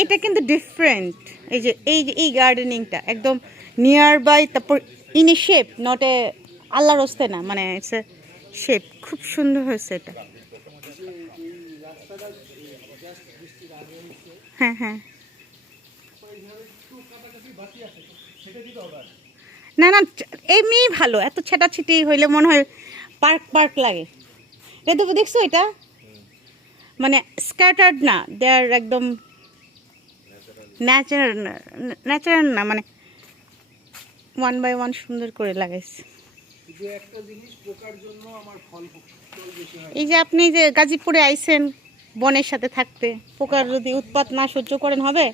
এটা কিন্তু ডিফারেন্ট। এই গার্ডেনিংটা একদম নিয়ার বাই, তারপর in a shape, not a আল্লাহর হস্তে না, মানে ইটস এ শেপ। খুব সুন্দর হয়েছে এটা। হ্যাঁ হ্যাঁ, না না, এমনিই ভালো। এত ছেটাছিটি হইলে মনে হয় পার্ক পার্ক লাগে। এটা তো দেখছো, এটা মানে স্ক্যাটার্ড না, দেয়ার একদম ন্যাচারাল। ন্যাচারাল না, মানে ওয়ান বাই ওয়ান সুন্দর করে লাগাইছে। এই যে আপনি যে গাজীপুরে আইছেন বনের সাথে থাকতে, পোকার যদি উৎপাত না সহ্য করেন হবে?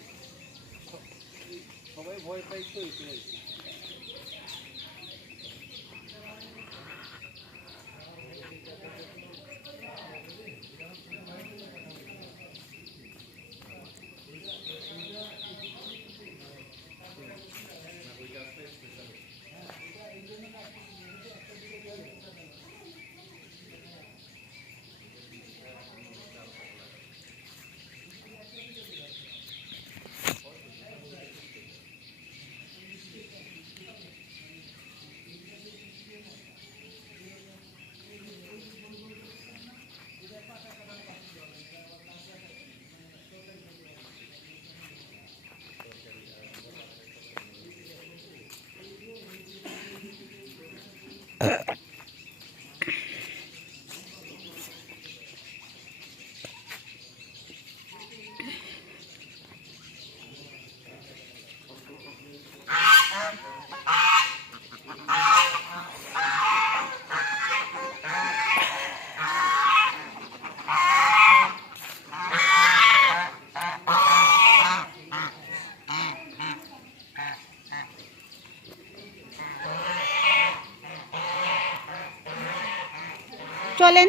চলেন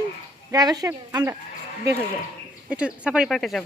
ড্রাইভার সাহেব, আমরা বের হয়ে যাই, একটু সাফারি পার্কে যাব।